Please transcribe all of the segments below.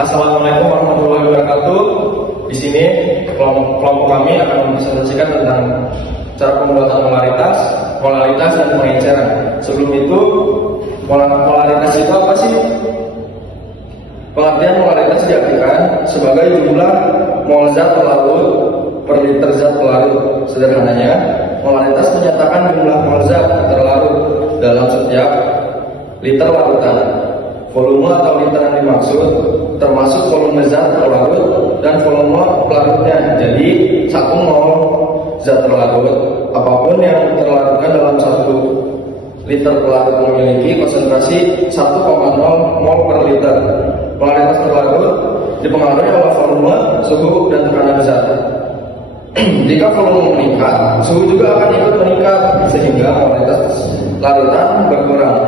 Assalamualaikum warahmatullahi wabarakatuh. Di sini kelompok kami akan mempresentasikan tentang cara pembuatan polaritas dan pengenceran. Sebelum itu, polaritas itu apa sih? Pengertian polaritas diartikan sebagai jumlah mol zat pelarut per liter zat pelarut. Sederhananya, polaritas menyatakan jumlah mol zat terlarut dalam setiap liter larutan. Volume atau liter yang dimaksud termasuk volume zat terlarut dan volume pelarutnya. Jadi 1 mol zat terlarut, apapun yang terlarutkan dalam 1 liter pelarut memiliki konsentrasi 1,0 mol per liter. Polaritas terlarut dipengaruhi oleh volume, suhu, dan tekanan zat. Jika volume meningkat, suhu juga akan ikut meningkat sehingga polaritas larutan berkurang.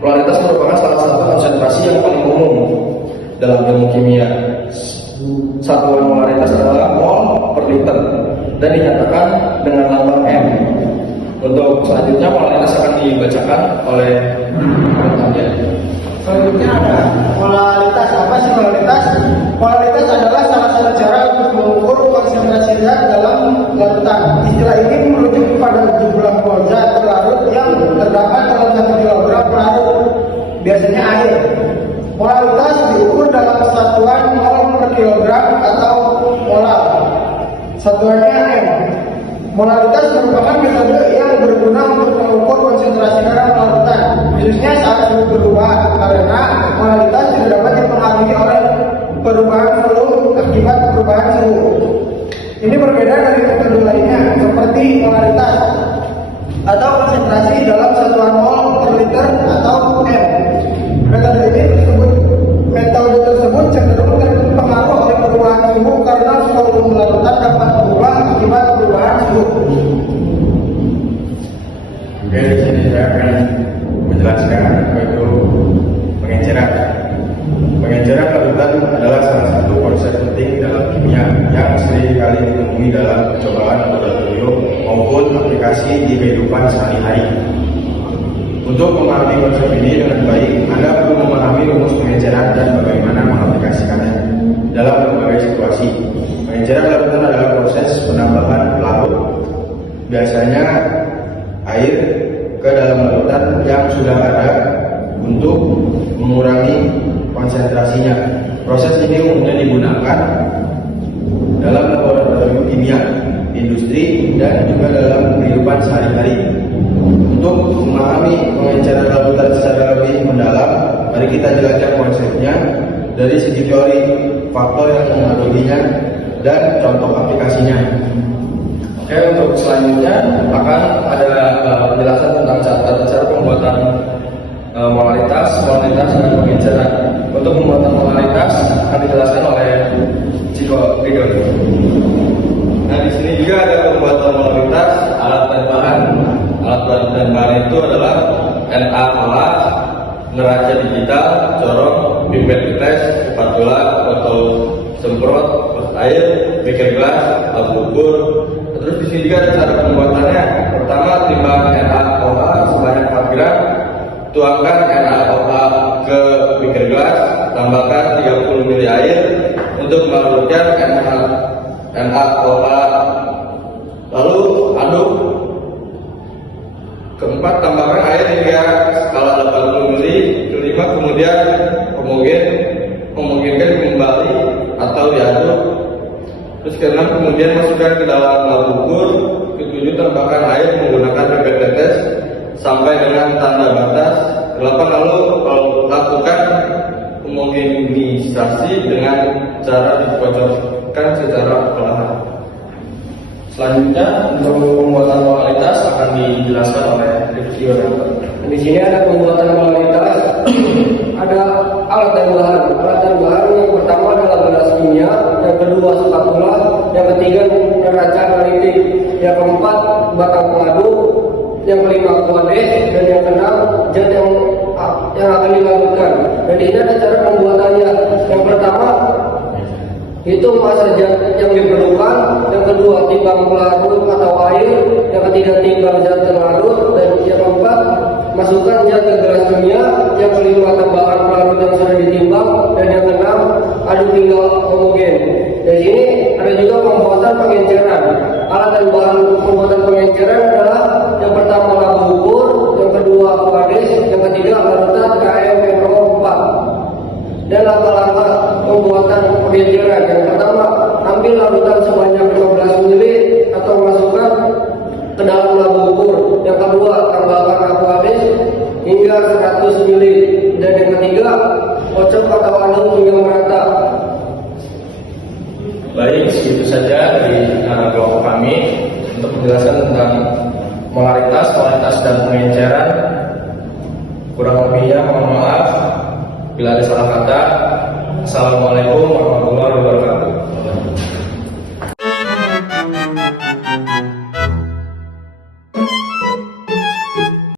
Polaritas merupakan salah satu konsentrasi yang paling umum dalam ilmu kimia. Satuan polaritas adalah mol per liter dan dinyatakan dengan lambang M. Untuk selanjutnya polaritas akan dibacakan oleh rekannya. Selanjutnya ada polaritas. Apa sih polaritas? Polaritas adalah salah satu cara untuk mengukur konsentrasi zat dalam larutan. Istilah ini merujuk kepada jumlah mol zat terlarut yang terdapat dalam 1 kilogram pelarut, biasanya air. Polaritas diukur dalam satuan mol per kilogram atau molar. Satuannya M. Polaritas merupakan metode yang berguna untuk mengukur konsentrasi dalam larutan, khususnya saat suhu berubah, karena polaritas tidak dapat dipengaruhi oleh perubahan volume akibat perubahan suhu. Ini berbeda dari metode lainnya seperti polaritas atau konsentrasi dalam satuan mol per liter atau M. Metode tersebut cenderung terpengaruh oleh perubahan suhu karena volume larutan dapat berubah akibat perubahan suhu. Oke, di sini saya akan menjelaskan apa itu pengenceran. Pengenceran larutan adalah salah satu konsep penting dalam kimia yang sering kali ditemui dalam percobaan laboratorium maupun aplikasi di kehidupan sehari-hari. Untuk memahami konsep ini dengan baik, Anda perlu memahami rumus pengenceran dan bagaimana mengaplikasikannya dalam berbagai situasi. Pengenceran larutan adalah proses penambahan larut, biasanya air, ke dalam larutan yang sudah ada untuk mengurangi konsentrasinya. Proses ini umumnya digunakan dalam laboratorium kimia, industri, dan juga dalam kehidupan sehari-hari. Untuk memahami pengenceran larutan secara lebih mendalam, mari kita jelaskan konsepnya dari segi teori, faktor yang mengaruhinya, dan contoh aplikasinya. Oke, untuk selanjutnya akan ada penjelasan tentang cara pembuatan polaritas dan pengenceran. Untuk pembuatan polaritas akan dijelaskan oleh Ciko Ridho. Nah, di sini juga ada pembuatan polaritas alat dan bahan. Alat dan bahan itu adalah Na alat, neraca digital, corong, pipet tes, spatula, botol semprot, air, beker gelas, alat ukur. Terus di sini juga ada cara pembuatannya. Pertama, timbang NaOH sebanyak 4 gram, tuangkan NaOH ke beker gelas, tambahkan 30 ml air untuk melarutkan NaOH, lalu aduk. Keempat, tambahkan air hingga skala 80 ml. Kelima, kemudian homogenkan kembali atau diaduk. Terus keenam, kemudian masukkan ke dalam alat ukur. Ketujuh, tambahkan air menggunakan pipet tetes sampai dengan tanda batas. Delapan, lalu lakukan homogenisasi dengan cara dikocorkan secara perlahan. Selanjutnya, untuk pembuatan polaritas akan dijelaskan oleh Rifki. Di sini ada pembuatan polaritas, ada alat dan bahan. Alat dan bahan yang pertama adalah gelas kimia, yang kedua spatula, yang ketiga neraca analitik, yang keempat batang pengaduk, yang kelima kuadres, dan yang keenam zat yang akan dilarutkan. Dan ini ada cara pembuatannya. Yang pertama itu massa zat yang diperlukan, yang kedua timbang pelarut atau air, yang ketiga timbang zat terlarut, dan yang keempat masukkan zat ke gelas kimia. Yang kelima, tambahkan pelarut yang sudah ditimbang. Dan yang keenam, aduk hingga homogen. Di sini ada juga pembuatan pengenceran. Alat dan bahan pembuatan pengenceran adalah yang pertama laba ukur, yang kedua aquades, yang ketiga larutan KM-4. Dan langkah-langkah pembuatan pengenceran. Yang pertama, ambil larutan sebanyak 15 ml atau masukkan ke dalam laba ukur. Yang kedua, tambahkan aquades hingga 100 ml. Dan yang ketiga, kocok atau aduk hingga merata. Baik, segitu saja dari kelompok kami untuk menjelaskan tentang molaritas, kualitas, dan pengenceran. Kurang lebihnya mohon maaf bila ada salah kata. Assalamualaikum warahmatullahi wabarakatuh.